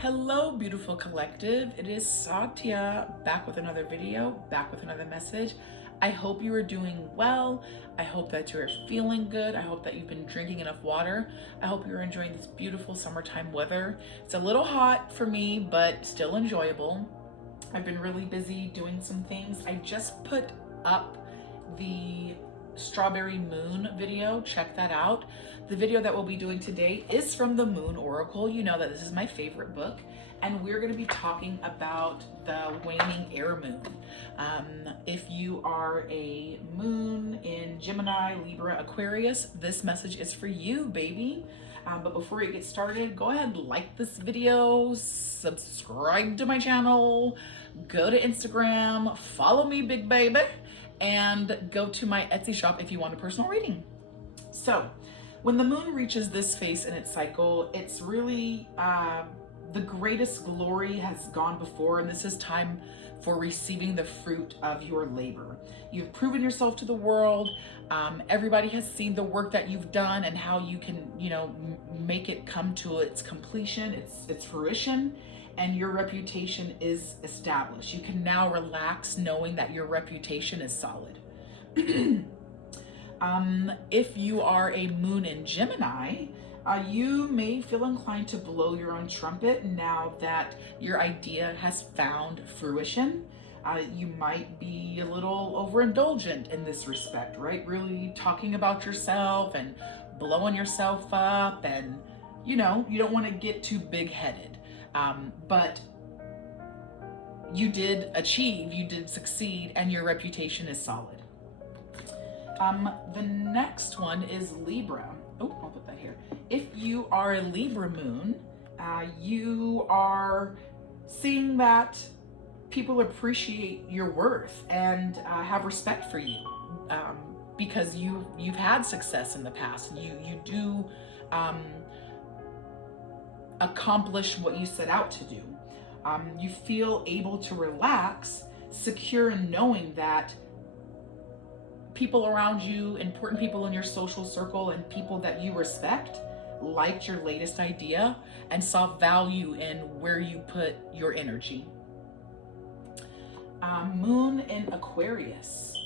Hello, beautiful collective. It is Satya back with another video, back with another message. I hope you are doing well. I hope that you're feeling good. I hope that you've been drinking enough water. I hope you're enjoying this beautiful summertime weather. It's a little hot for me, but still enjoyable. I've been really busy doing some things. I just put up the strawberry moon video. Check that out. The video that we'll be doing today is from the Moon Oracle. You know that this is my favorite book, and we're going to be talking about the waning air moon. If you are a moon in Gemini, Libra, Aquarius, this message is for you, baby. But before we get started, go ahead and like this video, subscribe to my channel, go to Instagram, follow me, big baby, and go to my Etsy shop if you want a personal reading. So when the moon reaches this phase in its cycle, it's really the greatest glory has gone before, and this is time for receiving the fruit of your labor. You've proven yourself to the world. Everybody has seen the work that you've done and how you can, make it come to its completion, its fruition, and your reputation is established. You can now relax knowing that your reputation is solid. If you are a moon in Gemini, you may feel inclined to blow your own trumpet now that your idea has found fruition. You might be a little overindulgent in this respect, right? Really talking about yourself and blowing yourself up, and you don't want to get too big-headed. But you did achieve, you did succeed, and your reputation is solid. The next one is Libra. Oh, I'll put that here. If you are a Libra moon, you are seeing that people appreciate your worth and have respect for you because you've had success in the past. You do accomplish what you set out to do. You feel able to relax, secure in knowing that people around you, important people in your social circle, and people that you respect liked your latest idea and saw value in where you put your energy. Moon in Aquarius.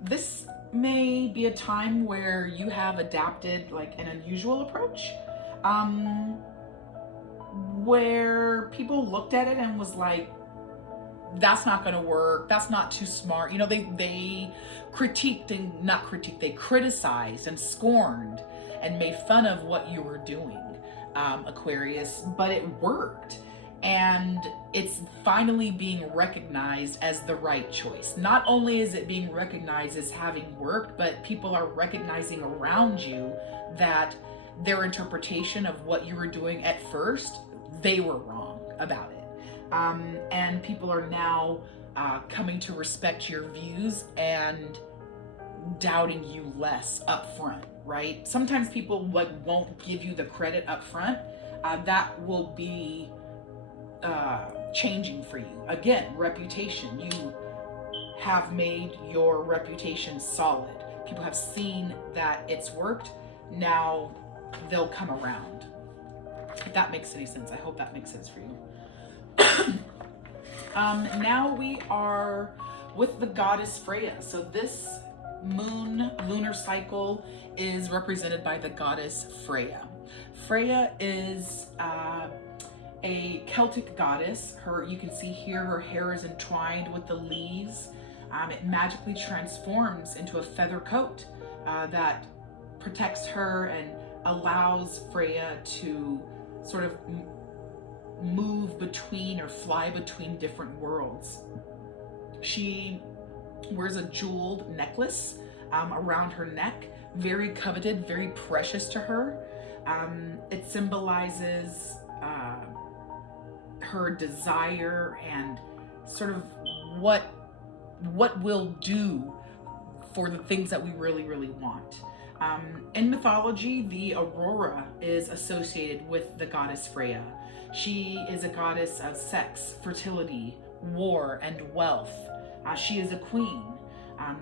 This may be a time where you have adapted like an unusual approach, where people looked at it and was like, that's not going to work, that's not too smart. They critiqued and not critiqued, they criticized and scorned and made fun of what you were doing, Aquarius, but it worked. And it's finally being recognized as the right choice. Not only is it being recognized as having worked, but people are recognizing around you that their interpretation of what you were doing at first, they were wrong about it. And people are now coming to respect your views and doubting you less up front, right? Sometimes people won't give you the credit up front. That will be changing for you. Again, reputation. You have made your reputation solid. People have seen that it's worked. Now they'll come around. If that makes any sense. I hope that makes sense for you. Now we are with the goddess Freya. So this lunar cycle is represented by the goddess Freya. Freya is a Celtic goddess. You can see here her hair is entwined with the leaves. It magically transforms into a feather coat that protects her and allows Freya to sort of move between or fly between different worlds. She wears a jeweled necklace around her neck, very coveted, very precious to her. It symbolizes her desire and sort of what we'll do for the things that we really, really want. In mythology, the aurora is associated with the goddess Freya. She is a goddess of sex, fertility, war, and wealth. She is a queen.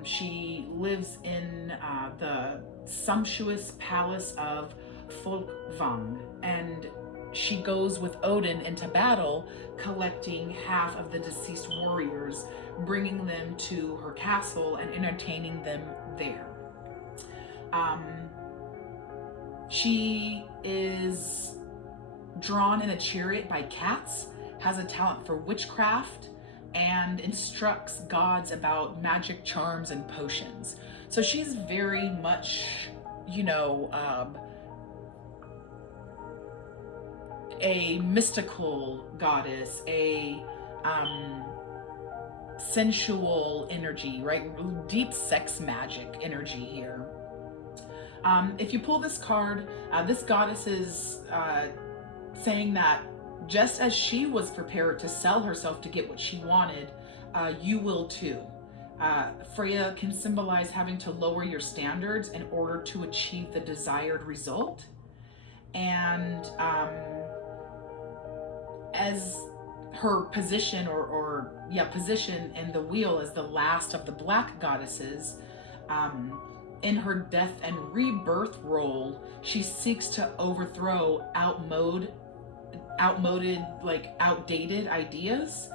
She lives in the sumptuous palace of Folkvang, and she goes with Odin into battle, collecting half of the deceased warriors, bringing them to her castle and entertaining them there. She is drawn in a chariot by cats, has a talent for witchcraft, and instructs gods about magic charms and potions. So she's very much, you know, a mystical goddess, a sensual energy, right? Deep sex magic energy here. If you pull this card, this goddess is saying that just as she was prepared to sell herself to get what she wanted, you will too. Freya can symbolize having to lower your standards in order to achieve the desired result. And as her position position in the wheel as the last of the black goddesses, in her death and rebirth role, she seeks to overthrow outmoded, like outdated ideas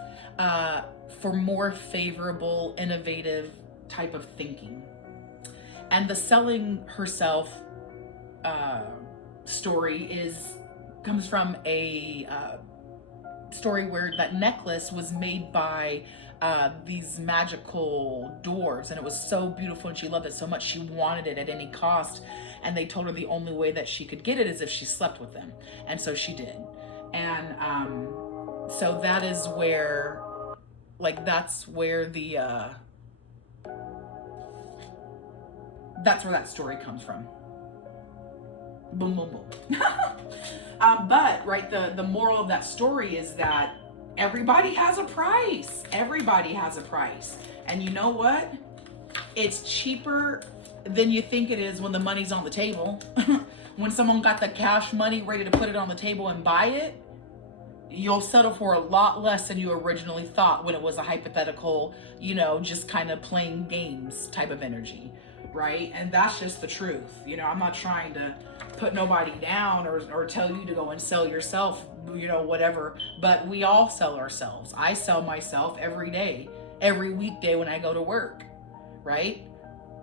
for more favorable, innovative type of thinking. And the selling herself story comes from a story where that necklace was made by these magical dwarves, and it was so beautiful and she loved it so much she wanted it at any cost, and they told her the only way that she could get it is if she slept with them, and so she did. And so that is where, like, that's where that story comes from. Boom, boom, boom. But right, the moral of that story is that everybody has a price. Everybody has a price. And you know what? It's cheaper than you think it is when the money's on the table. When someone got the cash money ready to put it on the table and buy it, you'll settle for a lot less than you originally thought when it was a hypothetical, you know, just kind of playing games type of energy, right? And that's just the truth. You know, I'm not trying to put nobody down or tell you to go and sell yourself, you know, whatever, but we all sell ourselves. I sell myself every day, every weekday when I go to work, right?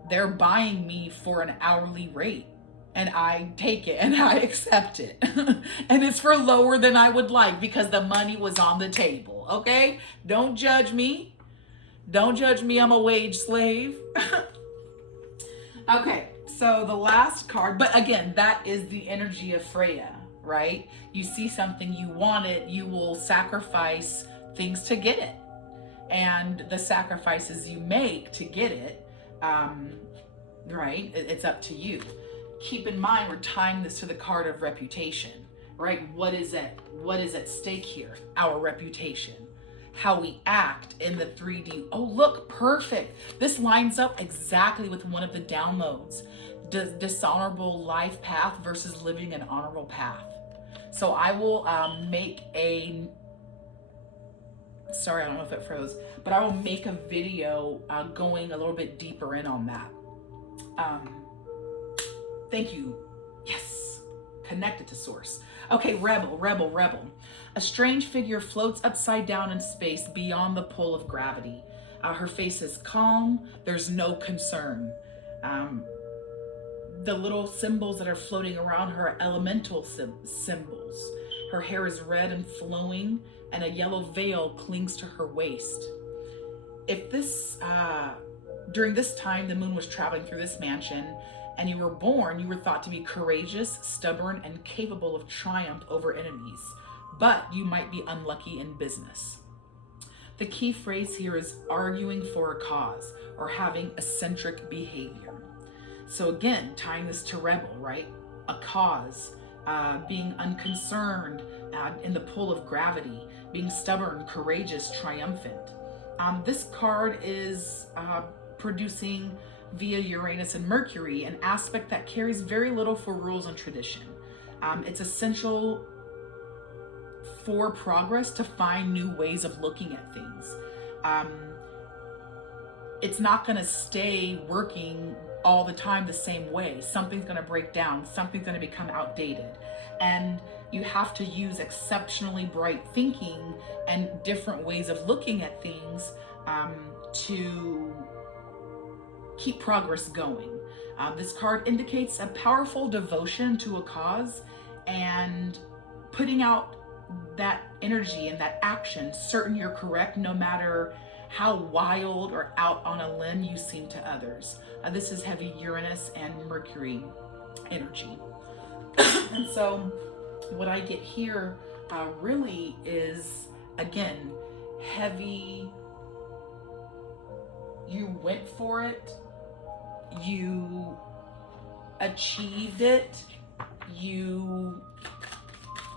They're buying me for an hourly rate, and I take it and I accept it. And it's for lower than I would like because the money was on the table, okay? Don't judge me. Don't judge me, I'm a wage slave. Okay, so the last card, but again, that is the energy of Freya, right? You see something, you want it, you will sacrifice things to get it. And the sacrifices you make to get it, right, it's up to you. Keep in mind, we're tying this to the card of reputation, right? What is at stake here? Our reputation. How we act in the 3D. Oh, look, perfect. This lines up exactly with one of the downloads. Dishonorable life path versus living an honorable path. So I will make a, sorry, I don't know if it froze, but I will make a video going a little bit deeper in on that. Thank you. Yes. Connected to source. Okay, rebel. A strange figure floats upside down in space beyond the pull of gravity. Her face is calm. There's no concern. The little symbols that are floating around her are elemental symbols. Her hair is red and flowing, and a yellow veil clings to her waist. If this, during this time, the moon was traveling through this mansion, and you were born, you were thought to be courageous, stubborn, and capable of triumph over enemies. But you might be unlucky in business. The key phrase here is arguing for a cause or having eccentric behavior. So again, tying this to rebel, right? A cause, being unconcerned in the pull of gravity, being stubborn, courageous, triumphant. This card is producing via Uranus and Mercury, an aspect that carries very little for rules and tradition. It's essential for progress to find new ways of looking at things. It's not going to stay working all the time the same way. Something's going to break down. Something's going to become outdated. And you have to use exceptionally bright thinking and different ways of looking at things to keep progress going. This card indicates a powerful devotion to a cause and putting out that energy and that action, certain you're correct no matter how wild or out on a limb you seem to others. This is heavy Uranus and Mercury energy. And so what I get here really is, again, heavy. You went for it, you achieved it, you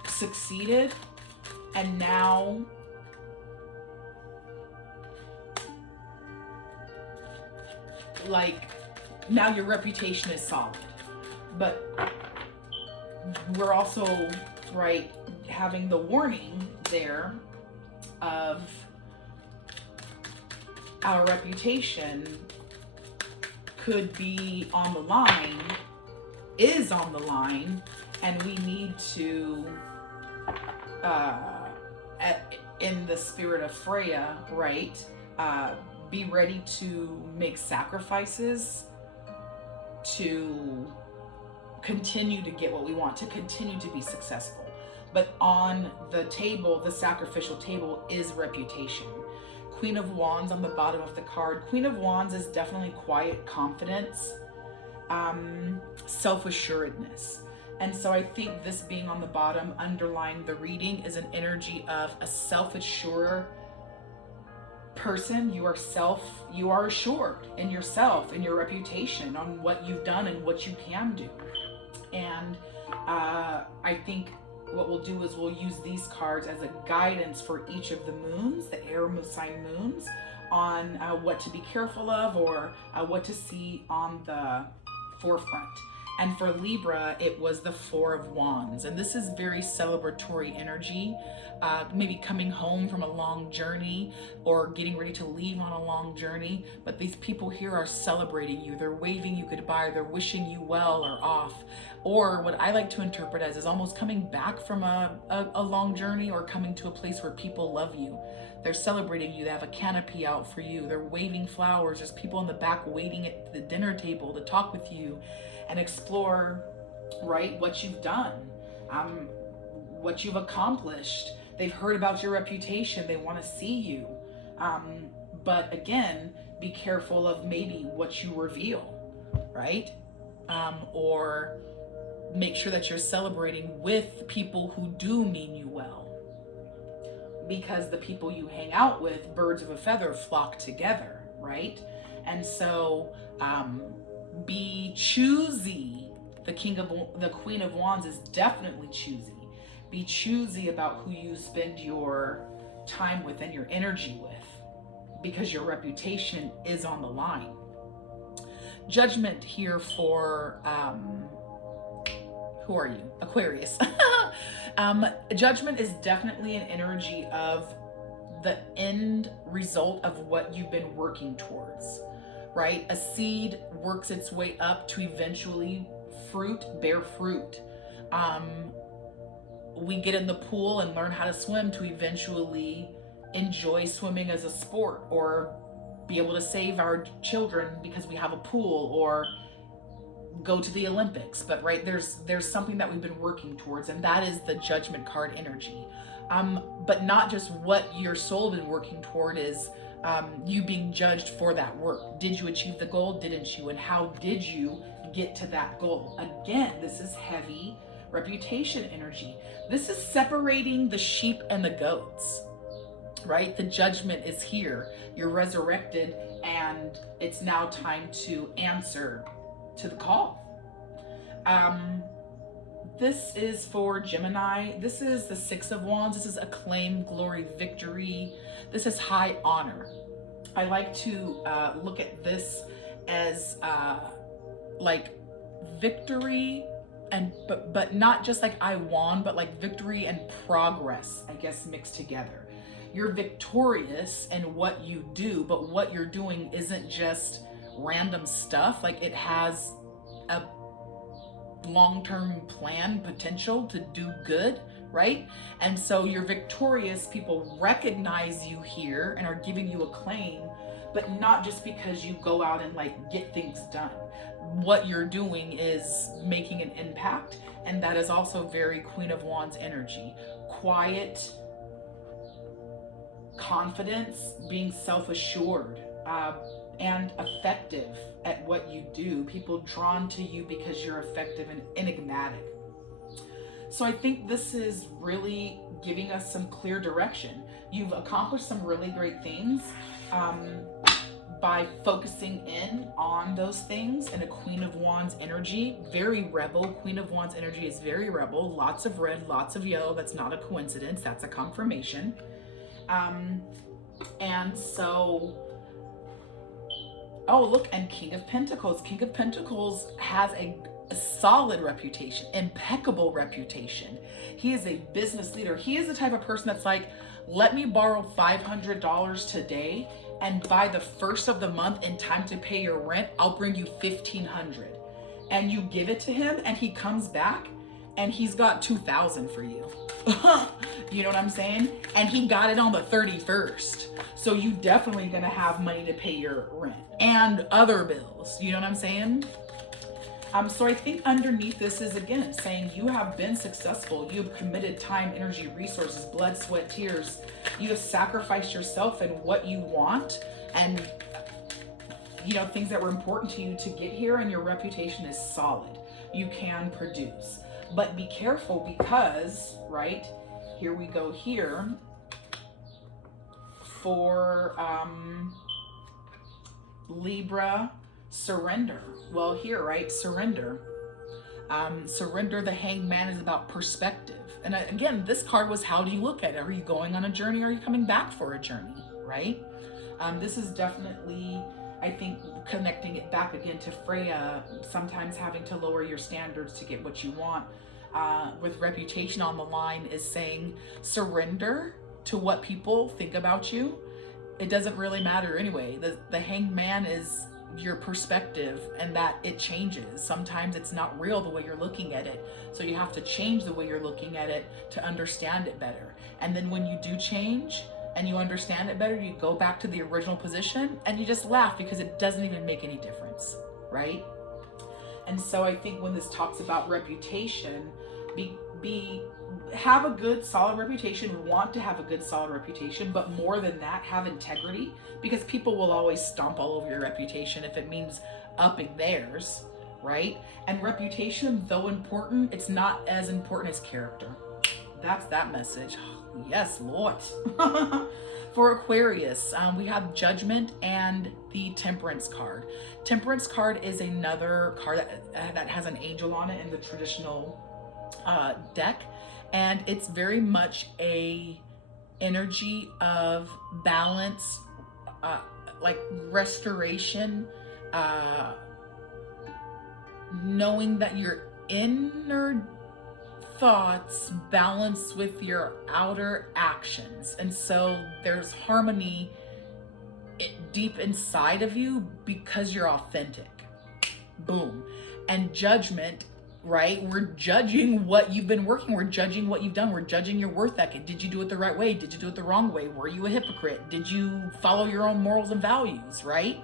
succeeded, and now your reputation is solid. But we're also, right, having the warning there of our reputation could be on the line, is on the line, and we need to, in the spirit of Freya, right, be ready to make sacrifices to continue to get what we want, to continue to be successful. But on the table, the sacrificial table, is reputation. Queen of Wands on the bottom of the card. Queen of Wands is definitely quiet confidence, self-assuredness. And so I think this being on the bottom, underlying the reading, is an energy of a self-assured person. You are assured in yourself, in your reputation, on what you've done and what you can do. And I think what we'll do is we'll use these cards as a guidance for each of the moons, the air sign moons, on what to be careful of or what to see on the forefront. And for Libra, it was the Four of Wands. And this is very celebratory energy, maybe coming home from a long journey or getting ready to leave on a long journey. But these people here are celebrating you. They're waving you goodbye. They're wishing you well or off. Or what I like to interpret as is almost coming back from a long journey or coming to a place where people love you. They're celebrating you. They have a canopy out for you. They're waving flowers. There's people in the back waiting at the dinner table to talk with you and explore, right, what you've done, what you've accomplished. They've heard about your reputation. They want to see you. But again, be careful of maybe what you reveal, right? Or make sure that you're celebrating with people who do mean you well. Because the people you hang out with, birds of a feather flock together, right? And so, be choosy. The Queen of Wands is definitely choosy. Be choosy about who you spend your time with and your energy with, because your reputation is on the line. Judgment here for who are you? Aquarius. Judgment is definitely an energy of the end result of what you've been working towards, right? A seed works its way up to eventually bear fruit. We get in the pool and learn how to swim to eventually enjoy swimming as a sport, or be able to save our children because we have a pool, or go to the Olympics. But right, there's something that we've been working towards, and that is the Judgment card energy. But not just what your soul has been working toward is you being judged for that work. Did you achieve the goal? Didn't you? And how did you get to that goal? Again, this is heavy reputation energy. This is separating the sheep and the goats, right? The judgment is here. You're resurrected, and it's now time to answer to the call. This is for Gemini. This is the Six of Wands. This is acclaim, glory, victory. This is high honor. I like to look at this as like victory, but not just like I won, but like victory and progress, I guess, mixed together. You're victorious in what you do, but what you're doing isn't just random stuff. Like, it has long-term plan potential to do good, right? And so you're victorious. People recognize you here and are giving you acclaim, but not just because you go out and like get things done. What you're doing is making an impact, and that is also very Queen of Wands energy. Quiet, confidence, being self-assured, and effective at what you do. People drawn to you because you're effective and enigmatic. So I think this is really giving us some clear direction. You've accomplished some really great things by focusing in on those things. And a Queen of Wands energy, very rebel. Queen of Wands energy is very rebel. Lots of red, lots of yellow. That's not a coincidence. That's a confirmation. And so, oh, look, and King of Pentacles. King of Pentacles has a solid reputation, impeccable reputation. He is a business leader. He is the type of person that's like, let me borrow $500 today, and by the first of the month, in time to pay your rent, I'll bring you $1,500. And you give it to him, and he comes back, and he's got $2,000 for you. You know what I'm saying? And he got it on the 31st. So you definitely gonna have money to pay your rent and other bills. You know what I'm saying? So I think underneath this is, again, saying you have been successful. You have committed time, energy, resources, blood, sweat, tears. You have sacrificed yourself and what you want, and you know, things that were important to you to get here, and your reputation is solid. You can produce. But be careful because, right, here we go here for Libra, surrender. Well, here, right, surrender. Surrender, the Hanged Man, is about perspective. And again, this card was, how do you look at it? Are you going on a journey, or are you coming back for a journey, right? This is definitely, I think, connecting it back again to Freya, sometimes having to lower your standards to get what you want. With reputation on the line is saying surrender to what people think about you. It doesn't really matter anyway. The Hanged Man is your perspective, and that it changes. Sometimes it's not real the way you're looking at it. So you have to change the way you're looking at it to understand it better. And then when you do change and you understand it better, you go back to the original position and you just laugh because it doesn't even make any difference, right? And so I think when this talks about reputation, have a good solid reputation, want to have a good solid reputation, but more than that, have integrity, because people will always stomp all over your reputation if it means upping theirs, right? And reputation, though important, it's not as important as character. That's that message. Yes, Lord. For Aquarius, we have Judgment and the Temperance card. Temperance card is another card that has an angel on it in the traditional deck, and it's very much a energy of balance, like restoration, knowing that your inner thoughts balance with your outer actions. And so there's harmony deep inside of you because you're authentic. Boom. And Judgment, right? We're judging what you've been working. We're judging what you've done. We're judging your worth ethic. Did you do it the right way? Did you do it the wrong way? Were you a hypocrite? Did you follow your own morals and values, right?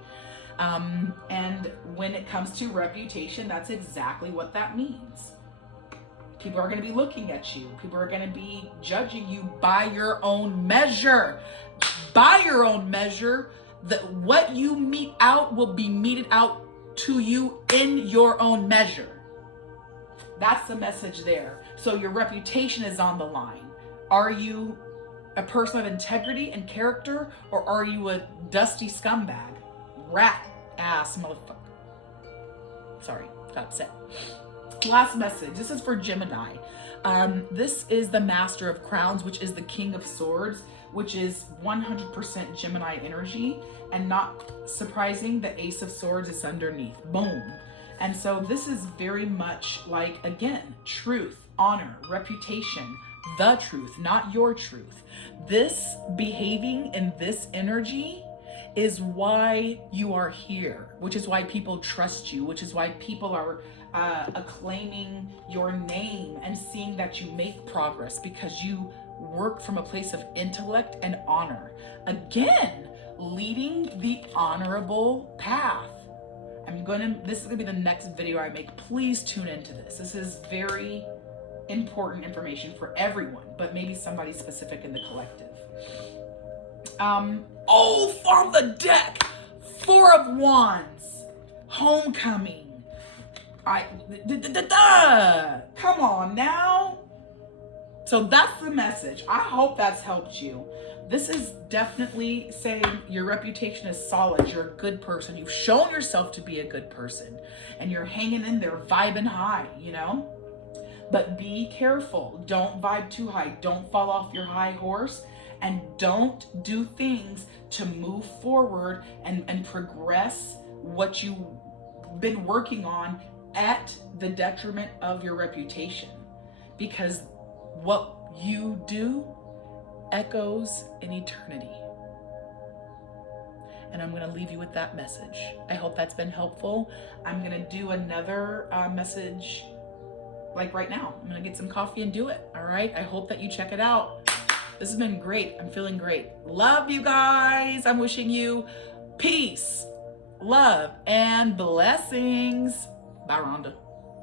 And when it comes to reputation, that's exactly what that means. People are going to be looking at you. People are going to be judging you by your own measure. By your own measure, that what you mete out will be meted out to you in your own measure. That's the message there. So your reputation is on the line. Are you a person of integrity and character, or are you a dusty scumbag? Rat ass motherfucker. Sorry, got upset. Last message. This is for Gemini. This is the Master of Crowns, which is the King of Swords, which is 100% Gemini energy. And not surprising, the Ace of Swords is underneath. Boom. And so this is very much like, again, truth, honor, reputation, the truth, not your truth. This behaving in this energy is why you are here, which is why people trust you, which is why people are acclaiming your name and seeing that you make progress because you work from a place of intellect and honor. Again, leading the honorable path. This is gonna be the next video I make. Please tune into this. This is very important information for everyone, but maybe somebody specific in the collective. Oh, from the deck, 4 of Wands, homecoming. Come on now. So that's the message. I hope that's helped you. This is definitely saying your reputation is solid. You're a good person. You've shown yourself to be a good person and you're hanging in there, vibing high, you know? But be careful. Don't vibe too high. Don't fall off your high horse, and don't do things to move forward and progress what you've been working on at the detriment of your reputation. Because what you do echoes in eternity. And I'm going to leave you with that message. I hope that's been helpful. I'm going to do another message like right now. I'm going to get some coffee and do it. All right. I hope that you check it out. This has been great. I'm feeling great. Love you guys. I'm wishing you peace, love, and blessings. Bye, Rhonda.